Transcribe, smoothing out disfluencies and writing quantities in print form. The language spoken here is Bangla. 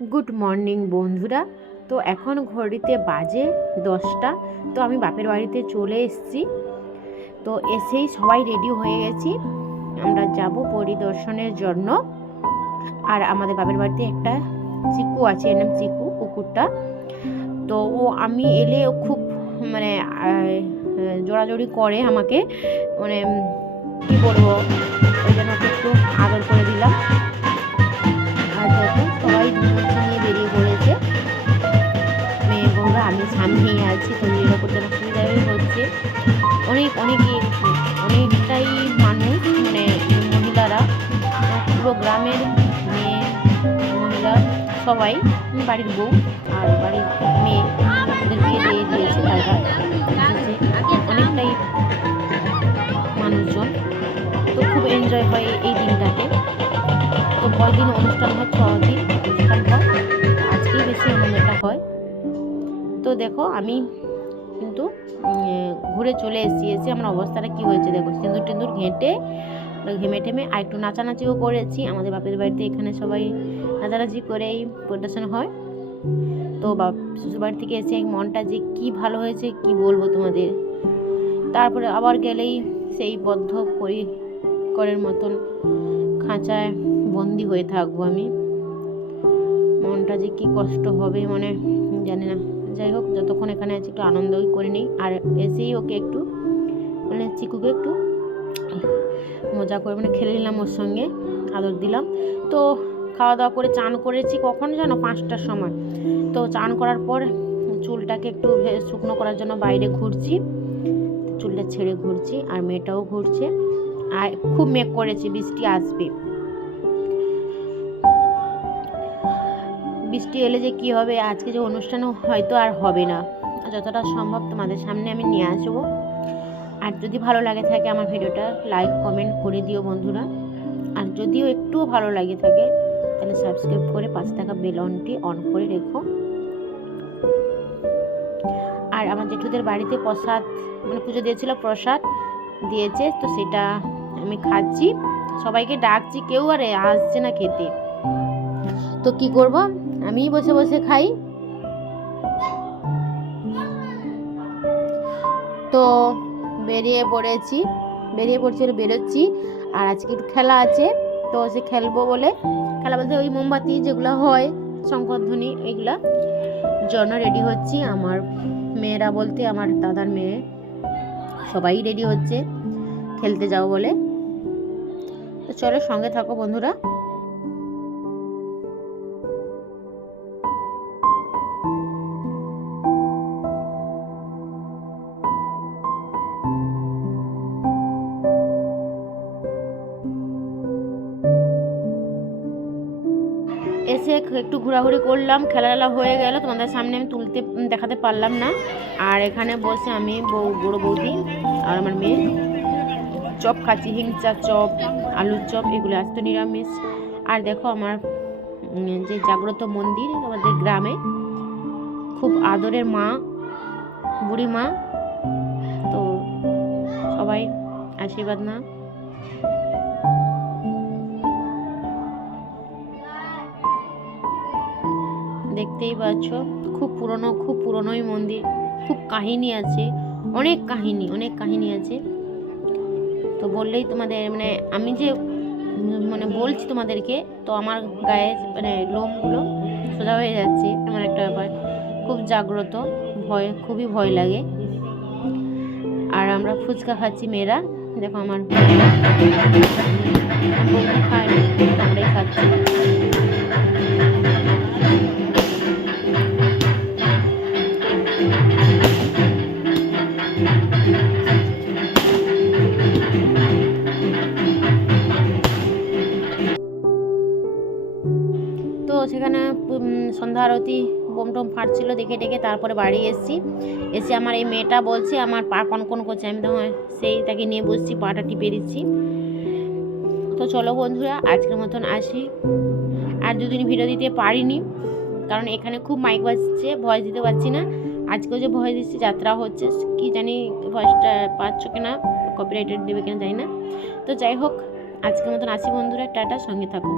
গুড মর্নিং বন্ধুরা। তো এখন ঘড়িতে বাজে 10টা। তো আমি বাপের বাড়িতে চলে এসেছি। তো এসেই সবাই রেডি হয়ে গেছি, আমরা যাব পরিদর্শনের জন্য। আর আমাদের বাপের বাড়িতে একটা চিকু আছে, এর নাম চিকু কুকুরটা। তো আমি এলে খুব মানে জোড়াজোড়ি করে আমাকে, মানে কী বলবো, ওই জন্য ওকে একটু আদর করে দিলাম। আর দেখো সবাই নিয়ে বেরিয়ে পড়েছে, মেয়ে বউরা। আমি সামনেই আছি, তো ভিডিও করতে অসুবিধাই হচ্ছে। অনেকটাই মানুষ, মানে মহিলারা, পুরো গ্রামের মেয়ে মহিলা সবাই, বাড়ির বউ আর বাড়ির মেয়ে, ওদের বিয়ে দিয়ে দিয়েছে। অনেকটাই মানুষজন, তো খুব এনজয় হয় এই দিনটাতে। তো কয়দিন অনুষ্ঠান হয়? 6 দিন অনুষ্ঠান হয়, আজকেই বেশি আনন্দটা হয়। তো দেখো আমি কিন্তু ঘুরে চলে এসেছি। আমার অবস্থাটা কি হয়েছে দেখো, সিঁদুর টিন্দুর ঘেমে টেমে আর একটু নাচানাচিও করেছি। আমাদের বাপের বাড়িতে এখানে সবাই নাচানাচি করেই পরিদর্শন হয়। তো শ্বশুর বাড়ি থেকে এসে মনটা যে কি ভালো হয়েছে কি বলবো তোমাদের। তারপরে আবার গেলেই সেই বদ্ধ পরিকরের মতন খাঁচায় বন্দি হয়ে থাকবো আমি। মনটা যে কি কষ্ট হবে মানে জানি না। যাই হোক, যতক্ষণ এখানে আছি একটু আনন্দই করে নিই। আর এসেই ওকে একটু মানে চিকুকে একটু মজা করে মানে খেলে নিলাম, ওর সঙ্গে আদর দিলাম। তো খাওয়া দাওয়া করে চান করেছি কখন জানো, 5টার সময়। তো চান করার পর চুলটাকে একটু শুকনো করার জন্য বাইরে ঘুরছি, চুলটা ছেড়ে ঘুরছি। আর মেয়েটাও ঘুরছে। আর খুব মেঘ করেছে, বৃষ্টি আসবে। বৃষ্টি এলে যে কি হবে, আজকে যে অনুষ্ঠান হয়তো আর হবে না। যতটা সম্ভব তোমাদের সামনে আমি নিয়ে আসবো। আর যদি ভালো লাগে থাকে আমার ভিডিওটা লাইক কমেন্ট করে দিও বন্ধুরা। আর যদিও একটুও ভালো লাগে থাকে তাহলে সাবস্ক্রাইব করে পাশে থাকা বেল আইকনটি অন করে রেখো। আর আমার জেঠুদের বাড়িতে প্রসাদ মানে পুজো দিয়েছিল, প্রসাদ দিয়েছে, তো সেটা আমি খাচ্ছি। সবাইকে ডাকছি, কেউ আর আসছে না খেতে। তো কি করব, আমি বসে বসে খাই। তো বেরোচ্ছি। আর আজকে একটু খেলা আছে, তো সে খেলবো বলে, খেলা বলতে ওই মোমবাতি যেগুলো হয় শঙ্করধ্বনি, এইগুলা জন্য রেডি হচ্ছি। আমার মেয়েরা বলতে আমার দাদার মেয়ে সবাই রেডি হচ্ছে খেলতে যাও বলে। তো চলো সঙ্গে থাকো বন্ধুরা। এসে একটু ঘোরাঘুরি করলাম, খেলা হয়ে গেল, তোমাদের সামনে আমি দেখাতে পারলাম না। আর এখানে বসে আমি বড় বৌদি আর আমার মেয়ে চপ খাচ্ছি, হিংচা চপ, আলুর চপ, এগুলো আজ তো নিরামিষ। আর দেখো আমার যে জাগ্রত মন্দির আমাদের গ্রামে, খুব আদরের মা, বুড়ি মা, তো সবাই আশীর্বাদ না। দেখতেই পাচ্ছ খুব পুরনোই মন্দির, খুব কাহিনী আছে, অনেক কাহিনী আছে। তো বললেই তোমাদের মানে আমি যে মানে বলছি তোমাদেরকে, তো আমার গায়ে মানে লোমগুলো সোজা হয়ে যাচ্ছে, এমন একটা ব্যাপার। খুব জাগ্রত, খুবই ভয় লাগে। আর আমরা ফুচকা খাচ্ছি মেয়েরা, দেখো আমার বৌদি খায়, আমরাই খাচ্ছি। তো সেখানে সন্ধ্যা আরতি বোম টোম ফাটছিল দেখে তারপরে বাড়ি এসে আমার এই মেয়েটা বলছে আমার পা কনকন করছে। আমি তো সেই তাকে নিয়ে বসছি, পাটা টিপে দিচ্ছি। তো চলো বন্ধুরা আজকের মতন আসি। আর দুদিন ভিডিও দিতে পারিনি কারণ এখানে খুব মাইক বাজছে, ভয়েস দিতে পারছি না। আজকেও যে ভয়েস দিচ্ছি, যাত্রা হচ্ছে, কি জানি ভয়েসটা পাচ্ছ কিনা, কপিরাইট দেবে কিনা জানি না। তো যাই হোক, আজকের মতন আসি বন্ধুরা, টাটা, সঙ্গে থাকো।